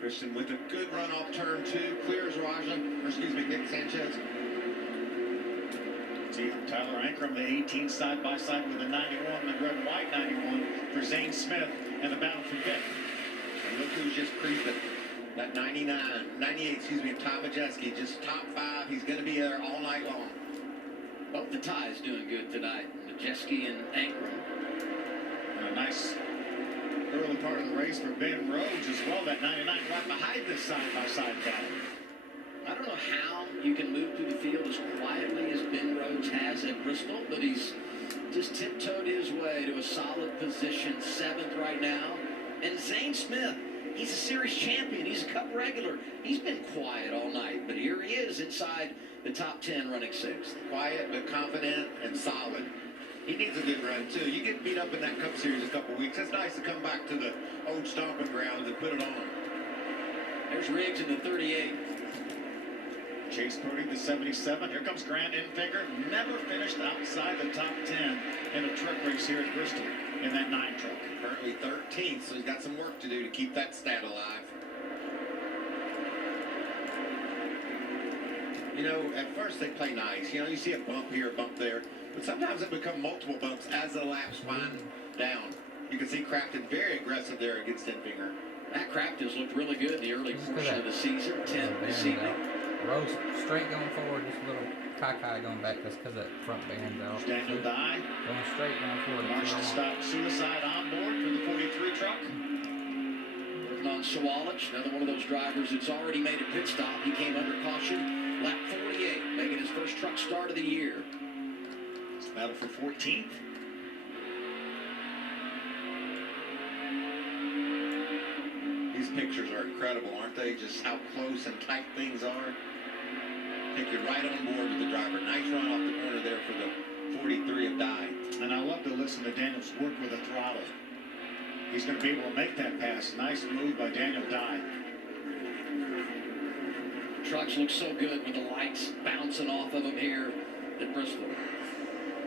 Christian with a good run off turn 2, clears Nick Sanchez. See Tyler Ankrum, the 18 side by side with the 91, the red and white 91 for Zane Smith and the battle for 5th. And look who's just creeping. That 98, Tom Majeski, just top 5. He's going to be there all night long. Both the ties doing good tonight, Majeski and Ankrum. And a nice early part of the race for Ben Rhodes as well. That 99 right behind this side-by-side battle. I don't know how you can move through the field as quietly as Ben Rhodes has at Bristol, but he's just tiptoed his way to a solid position, 7th right now. And Zane Smith, he's a series champion. He's a Cup regular. He's been quiet all night, but here he is inside the top 10 running 6th. Quiet but confident and solid. He needs a good run, too. You get beat up in that Cup Series a couple weeks. It's nice to come back to the old stomping grounds and put it on. There's Riggs in the 38. Chase Purdy, the 77. Here comes Grant Enfinger. Never finished outside the top 10 in a truck race here at Bristol in that 9 truck. Currently 13th, so he's got some work to do to keep that stat alive. You know, at first they play nice. You know, you see a bump here, a bump there. But sometimes it becomes multiple bumps as the laps wind down. You can see Crafton very aggressive there against Enfinger. Matt Crafton's looked really good in the early portion of the season. 10th this evening. Rose straight going forward, just a little cockeye going back. That's because that front band's out. Daniel Dye going straight going forward. Marshall stop suicide on board for the 43 truck. Working on Sawalich, another one of those drivers that's already made a pit stop. He came under caution, lap 48, making his first truck start of the year. It's a battle for 14th. These pictures are incredible, aren't they? Just how close and tight things are. Take you right on board with the driver. Nice run off the corner there for the 43 of Dye. And I love to listen to Daniel's work with the throttle. He's going to be able to make that pass. Nice move by Daniel Dye. Trucks look so good with the lights bouncing off of them here at Bristol.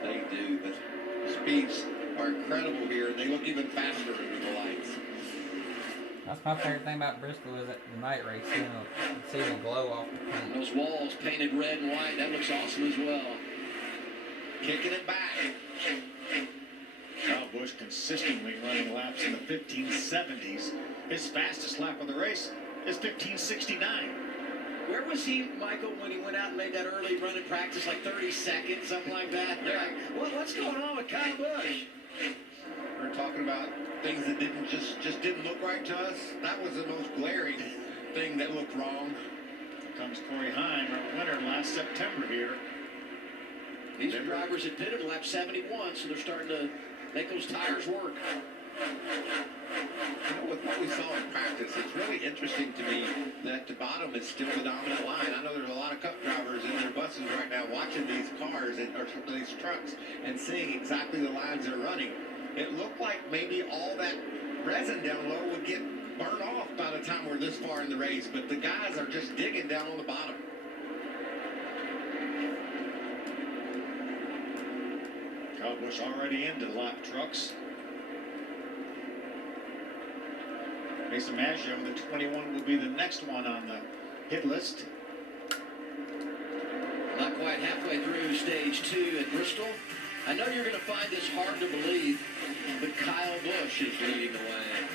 They do. The speeds are incredible here, and they look even faster under the lights. That's my favorite thing about Bristol is at the night race, seeing the glow off the paint. Those walls painted red and white, that looks awesome as well. Kicking it back. Kyle Busch consistently running laps in the 1570s. His fastest lap of the race is 1569. Where was he, Michael, when he went out and made that early run in practice, like 30 seconds, something like that? They're like, what's going on with Kyle Busch? We're talking about things that just didn't look right to us. That was the most glaring thing that looked wrong. Here comes Corey Heim, our winner last September here. These drivers had pitted lap 71, so they're starting to make those tires work. You know, with what we saw in practice, it's really interesting to me that the bottom is still the dominant line. I know there's a lot of Cup drivers in their buses right now watching these cars or these trucks and seeing exactly the lines they're running. It looked like maybe all that resin down low would get burned off by the time we're this far in the race, but the guys are just digging down on the bottom. Kyle Busch already into lap trucks. Mason Maggio, the 21, will be the next one on the hit list. Not quite halfway through stage 2 at Bristol. I know you're going to find this hard to believe, but Kyle Busch is leading the way.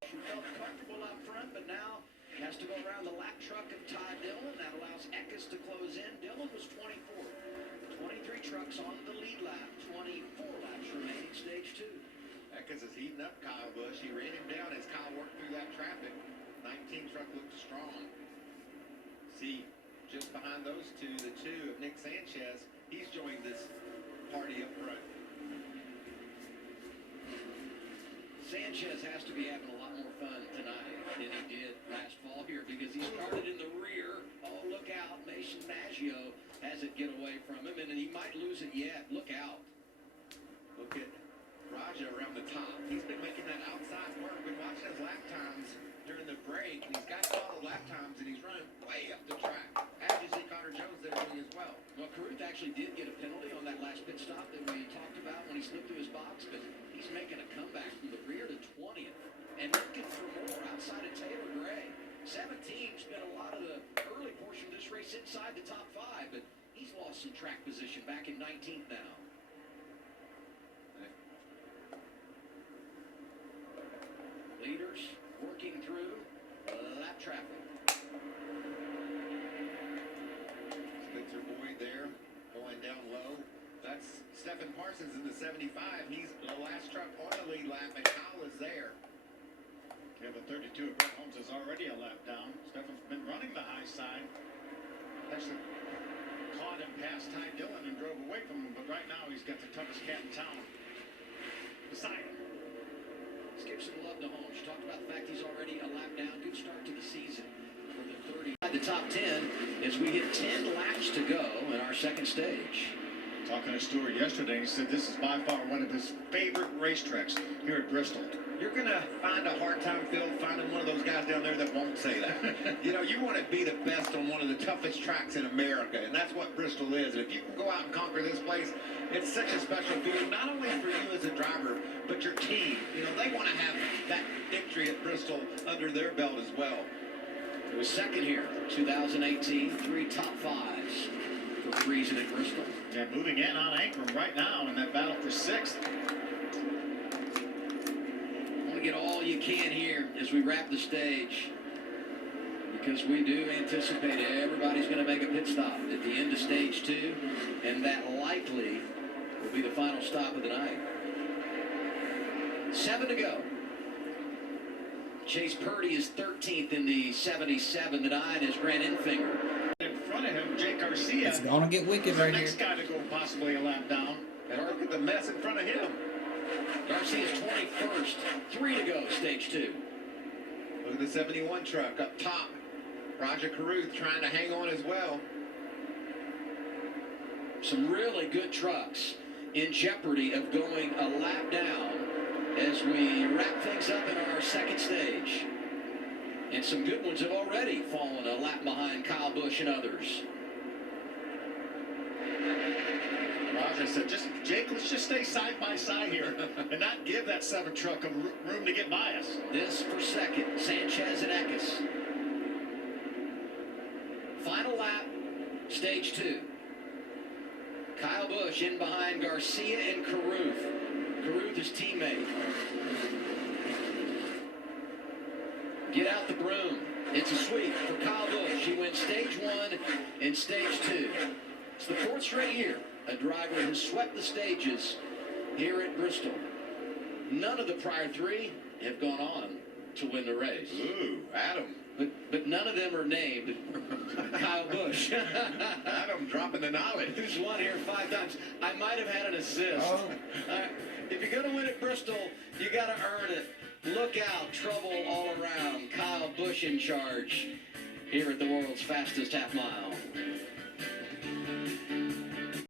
She felt comfortable out front, but now has to go around the lap truck of Todd Dillon. That allows Eckes to close in. Dillon was 24th. 23 trucks on the lead lap. 24 laps remaining stage 2. Eckes is heating up Kyle Busch. He ran him down as Kyle worked through that traffic. 19 truck looked strong. See, just behind those two, the 2 of Nick Sanchez. He's joined this party up front. Sanchez has to be having a lot more fun tonight than he did last fall here because he started in the rear. Oh, look out. Mason Maggio has it get away from him, and he might lose it yet. Look out. Look at Raja around the top. He's been making that outside work. Been watching his lap times during the break, and he's got solid lap times, and he's running way up the track. As you see Connor Jones there doing as well. Well, Caruth actually did get a penalty on that last pit stop that we talked about when he slipped through his box, but he's making a comeback from the rear to 20th and looking for more outside. in track position, back in 19th now. Leaders working through lap traffic. Spencer Boyd there, going down low. That's Stephen Parsons in the 75. He's the last truck on the lead lap, and Kyle is there. Kevin 32 of Brett Holmes is already a lap down. Stephen's been running the high side. Actually caught him past Ty Dillon and drove away from him, but right now he's got the toughest cat in town beside him. Let's give some love to Holmes. Talked about the fact he's already a lap down. Good start to the season for the 30. The top 10 as we get 10 laps to go in our second stage. Talking to Stewart yesterday, he said this is by far one of his favorite racetracks here at Bristol. You're going to find a hard time, Phil, finding one of those guys down there that won't say that. You know, you want to be the best on one of the toughest tracks in America, and that's what Bristol is. And if you can go out and conquer this place, it's such a special feeling, not only for you as a driver, but your team. You know, they want to have that victory at Bristol under their belt as well. It was second here, 2018, 3 top 5s for Friesen at Bristol. Yeah, moving in on Ankrum right now in that battle for 6th. Get all you can here as we wrap the stage, because we do anticipate everybody's going to make a pit stop at the end of stage 2, and that likely will be the final stop of the night. 7 to go. Chase Purdy is 13th in the 77. The 9 is Grant Enfinger. In front of him, Jake Garcia. It's gonna get wicked right here. Next guy to go possibly a lap down. And look at the mess in front of him. Garcia's 21st. 3 to go, stage 2. Look at the 71 truck up top. Roger Carruth trying to hang on as well. Some really good trucks in jeopardy of going a lap down as we wrap things up in our second stage. And some good ones have already fallen a lap behind Kyle Busch and others. Roger said, Jake, let's just stay side by side here and not give that 7 truck room to get by us. This for second, Sanchez and Eckes. Final lap, stage 2. Kyle Busch in behind Garcia and Carruth. Carruth, his teammate. Get out the broom. It's a sweep for Kyle Busch. He wins stage 1 and stage 2. It's the 4th straight year a driver has swept the stages here at Bristol. None of the prior 3 have gone on to win the race. Ooh, Adam. But none of them are named Kyle Busch. Adam dropping the knowledge. Who's won here 5 times. I might have had an assist. Oh. If you're going to win at Bristol, you got to earn it. Look out, trouble all around. Kyle Busch in charge here at the world's fastest half mile.